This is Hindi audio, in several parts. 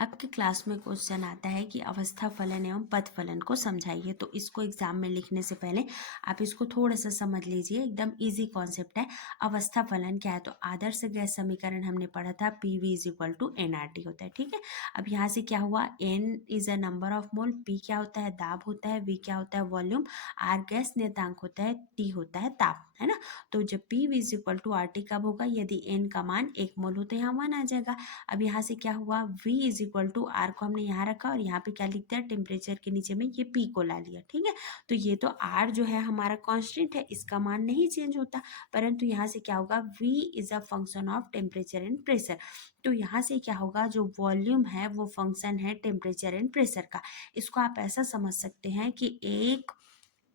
आपके क्लास में क्वेश्चन आता है कि अवस्था फलन एवं पथ फलन को समझाइए। तो इसको एग्जाम में लिखने से पहले आप इसको थोड़ा सा समझ लीजिए, एकदम इजी कॉन्सेप्ट है। अवस्था फलन क्या है? तो आदर्श गैस समीकरण हमने पढ़ा था, PV is equal to NRT होता है, ठीक है। अब यहाँ से क्या हुआ, N is a number of mole, P क्या होता है? दाब होता है, V क्या होता है? वॉल्यूम, R गैस नियतांक होता है, T होता है ताप, है ना। तो जब PV is equal to RT कब होगा? यदि N का मान 1 मोल हो तो यहाँ 1 आ जाएगा। अब यहाँ से क्या हुआ, V is equal to R को हमने यहाँ रखा और यहाँ पे क्या लिखते हैं, टेम्परेचर के नीचे में ये P को ला लिया, ठीक है। तो ये तो R जो है हमारा कांस्टेंट है, इसका मान नहीं चेंज होता, परंतु यहाँ से क्या होगा, V is a function of temperature and pressure. तो यहाँ से क्या होगा, जो वॉल्यूम है वो फंक्शन है टेम्परेचर एंड प्रेशर का। इसको आप ऐसा समझ सकते हैं कि एक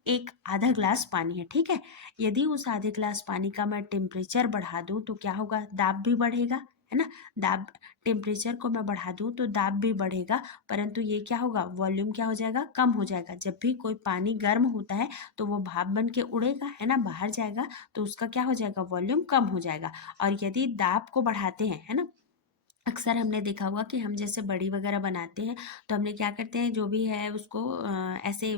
एक आधा ग्लास पानी है, ठीक है। यदि उस आधे ग्लास पानी का मैं टेम्परेचर बढ़ा दूं तो क्या होगा, दाब भी बढ़ेगा, है ना। दाब, टेम्परेचर को मैं बढ़ा दूं तो दाब भी बढ़ेगा, परंतु ये क्या होगा, वॉल्यूम क्या हो जाएगा, कम हो जाएगा। जब भी कोई पानी गर्म होता है तो वो भाप बन के उड़ेगा, है ना, बाहर जाएगा, तो उसका क्या हो जाएगा, वॉल्यूम कम हो जाएगा। और यदि दाब को बढ़ाते हैं, है ना, अक्सर हमने देखा होगा कि हम जैसे बड़ी वगैरह बनाते हैं तो हमने क्या करते हैं, जो भी है उसको ऐसे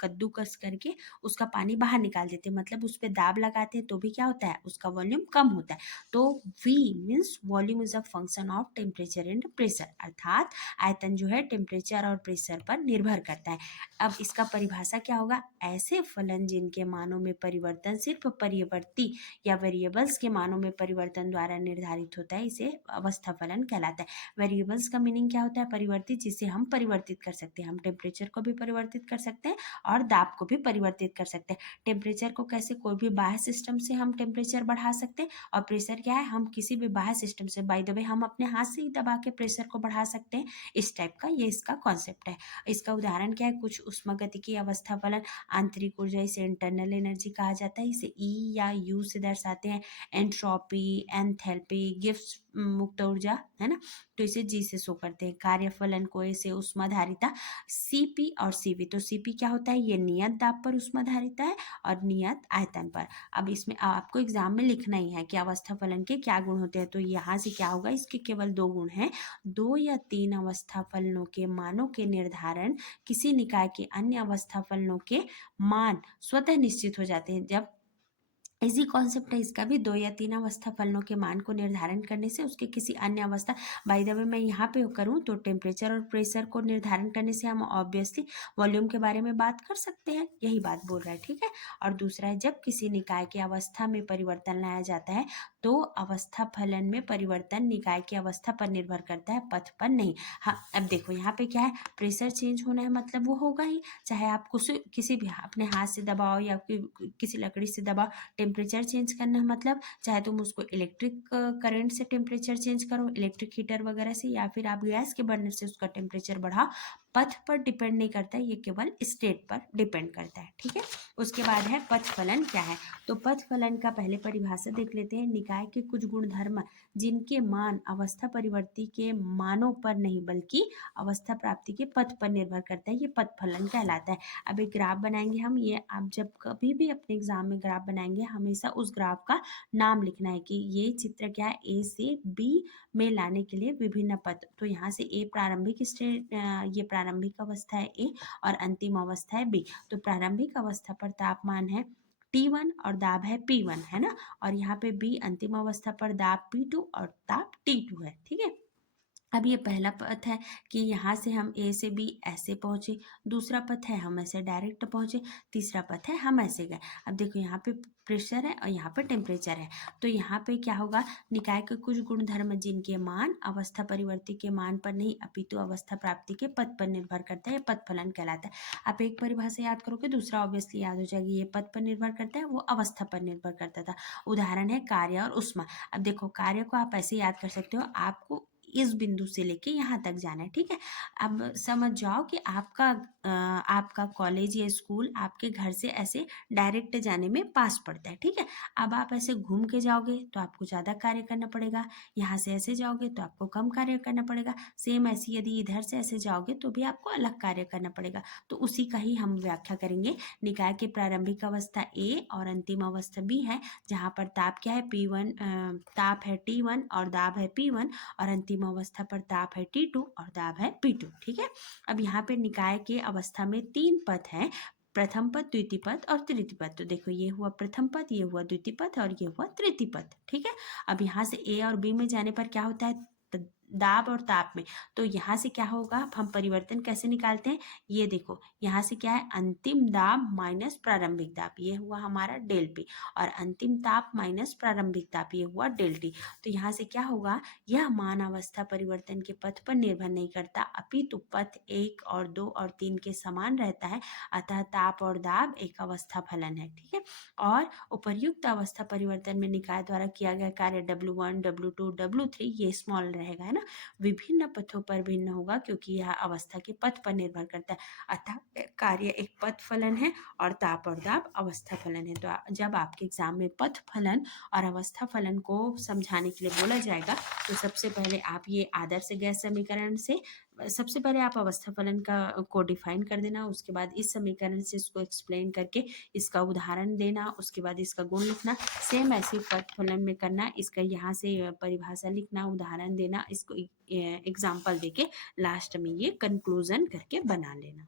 कद्दूकस करके उसका पानी बाहर निकाल देते हैं, मतलब उस पर दाब लगाते हैं, तो भी क्या होता है, उसका वॉल्यूम कम होता है। तो V means volume is a function of temperature and pressure, अर्थात आयतन जो है टेम्परेचर और प्रेशर पर निर्भर करता है। अब इसका परिभाषा क्या होगा, ऐसे फलन जिनके मानों में परिवर्तन सिर्फ परिवर्ती या वेरिएबल्स के मानों में परिवर्तन द्वारा निर्धारित होता है, इसे अवस्था फलन कहलाता है। वेरिएबल्स का मीनिंग क्या होता है, परिवर्तित, जिसे हम परिवर्तित कर सकते हैं। हम टेम्परेचर को भी परिवर्तित कर सकते हैं और दाब को भी परिवर्तित कर सकते हैं। टेम्परेचर को कैसे, कोई भी बाह्य सिस्टम से हम टेम्परेचर बढ़ा सकते हैं, और प्रेशर क्या है, हम किसी भी बाह्य सिस्टम से, बाय द वे हम अपने हाथ से ही दबा के प्रेशर को बढ़ा सकते हैं। इस टाइप का ये इसका कॉन्सेप्ट है। इसका उदाहरण क्या है, कुछ उष्मागतिकी अवस्था फलन, आंतरिक ऊर्जा इसे इंटरनल एनर्जी कहा जाता है, इसे E या U से दर्शाते हैं। एंट्रोपी, एंथैल्पी, गिब्स मुक्त ऊर्जा, है ना, तो इसे G से शो करते हैं। कार्यफलन को ऐसे ऊष्माधारिता, CP और CV। तो CP क्या होता है, ये नियत दाब पर ऊष्माधारिता है और नियत आयतन पर। अब इसमें आपको एग्जाम में लिखना ही है कि अवस्था फलन के क्या गुण होते हैं। तो यहाँ से क्या होगा, इसके केवल 2 गुण हैं। 2 या 3 अवस्था फलनों के मानों के निर्धारण किसी निकाय के अन्य अवस्था फलनों के मान स्वतः निश्चित हो जाते हैं। जब इसी कॉन्सेप्ट है इसका भी, 2 या 3 अवस्था फलनों के मान को निर्धारण करने से उसके किसी अन्य अवस्था, बाय द वे मैं यहाँ पे करूँ तो टेम्परेचर और प्रेशर को निर्धारण करने से हम ऑब्वियसली वॉल्यूम के बारे में बात कर सकते हैं, यही बात बोल रहा है, ठीक है। और दूसरा है, जब किसी निकाय की अवस्था में परिवर्तन लाया जाता है तो अवस्था फलन में परिवर्तन निकाय की अवस्था पर निर्भर करता है, पथ पर नहीं। हाँ, अब देखो यहाँ पे क्या है, प्रेशर चेंज होना है मतलब वो होगा ही, चाहे आप किसी भी अपने हाथ से दबाओ या किसी लकड़ी से दबाओ। टेम्परेचर चेंज करना है मतलब चाहे तुम उसको इलेक्ट्रिक करंट से टेम्परेचर चेंज करो, इलेक्ट्रिक हीटर वगैरह से, या फिर आप गैस के बर्नर से उसका टेम्परेचर बढ़ाओ, पथ पर डिपेंड नहीं करता है, ये केवल स्टेट पर डिपेंड करता है, ठीक है। उसके बाद है पथ फलन क्या है। तो पथ फलन का पहले परिभाषा देख लेते हैं। निकाय के कुछ गुणधर्म जिनके मान अवस्था परिवर्ती के मानों पर नहीं बल्कि अवस्था प्राप्ति के पथ पर निर्भर करता है, ये पथ फलन कहलाता है। अब एक ग्राफ बनाएंगे हम, ये आप जब कभी भी अपने एग्जाम में ग्राफ बनाएंगे हमेशा उस ग्राफ का नाम लिखना है कि ये चित्र क्या है, A से B में लाने के लिए विभिन्न पथ। तो यहाँ से A प्रारंभिक स्टेट, ये प्रारंभिक अवस्था है A और अंतिम अवस्था है B। तो प्रारंभिक अवस्था पर तापमान है T1 और दाब है P1, है ना, और यहाँ पे B अंतिम अवस्था पर दाब P2 और ताप T2 है, ठीक है। अब ये पहला पथ है कि यहाँ से हम A से B ऐसे पहुँचे, दूसरा पथ है हम ऐसे डायरेक्ट पहुँचे, तीसरा पथ है हम ऐसे गए। अब देखो यहाँ पे प्रेशर है और यहाँ पे टेम्परेचर है, तो यहाँ पे क्या होगा, निकाय के कुछ गुणधर्म जिनके मान अवस्था परिवर्ती के मान पर नहीं अपितु अवस्था प्राप्ति के पथ पर निर्भर करता है, पथ फलन कहलाता है। आप एक परिभाषा याद करोगे दूसरा ऑब्वियसली याद हो जाएगी। ये पथ पर निर्भर करता है, वो अवस्था पर निर्भर करता था। उदाहरण है कार्य और उष्मा। अब देखो कार्य को आप ऐसे याद कर सकते हो, आपको इस बिंदु से लेके यहाँ तक जाना है, ठीक है। अब समझ जाओ कि आपका कॉलेज या स्कूल आपके घर से ऐसे डायरेक्ट जाने में पास पड़ता है, ठीक है। अब आप ऐसे घूम के जाओगे तो आपको ज़्यादा कार्य करना पड़ेगा, यहाँ से ऐसे जाओगे तो आपको कम कार्य करना पड़ेगा। सेम ऐसी यदि इधर से ऐसे जाओगे तो भी आपको अलग कार्य करना पड़ेगा। तो उसी का ही हम व्याख्या करेंगे। निकाय की प्रारंभिक अवस्था A और अंतिम अवस्था B है, जहाँ पर ताप क्या है P1, ताप है T1 और दाब है P1, और अंतिम अंतिम अवस्था पर ताप है T2 और दाब है P2। ठीक है, अब यहाँ पे निकाय के अवस्था में 3 पद हैं, प्रथम पद, द्वितीय पद और तृतीय पद। तो देखो ये हुआ प्रथम पद, ये हुआ द्वितीय पद और ये हुआ तृतीय पद। ठीक है, अब यहाँ से ए और बी में जाने पर क्या होता है, दाब और ताप में। तो यहाँ से क्या होगा, हम परिवर्तन कैसे निकालते हैं, ये देखो यहाँ से क्या है, अंतिम दाब माइनस प्रारंभिक दाब, ये हुआ हमारा डेल पी, और अंतिम ताप माइनस प्रारंभिक ताप, ये हुआ डेल टी। तो यहाँ से क्या होगा, यह मान अवस्था परिवर्तन के पथ पर निर्भर नहीं करता, अपितु पथ 1 और 2 और 3 के समान रहता है, अतः ताप और दाब एक अवस्था फलन है। ठीक है, और उपर्युक्त अवस्था परिवर्तन में निकाय द्वारा किया गया कार्य W1, W2, W3 ये स्मॉल रहेगा, है ना, विभिन्न पथों पर भिन्न होगा क्योंकि यह अवस्था के पथ पर निर्भर करता है, अतः कार्य एक पथ फलन है और ताप और दाब अवस्था फलन है। तो जब आपके एग्जाम में पथ फलन और अवस्था फलन को समझाने के लिए बोला जाएगा तो सबसे पहले आप ये आदर्श गैस समीकरण से सबसे पहले आप अवस्था फलन को डिफाइन कर देना, उसके बाद इस समीकरण से इसको एक्सप्लेन करके इसका उदाहरण देना, उसके बाद इसका गुण लिखना, सेम ऐसे पथ फलन में करना, इसका यहाँ से परिभाषा लिखना, उदाहरण देना, इसको एग्जाम्पल देके लास्ट में ये कंक्लूजन करके बना लेना।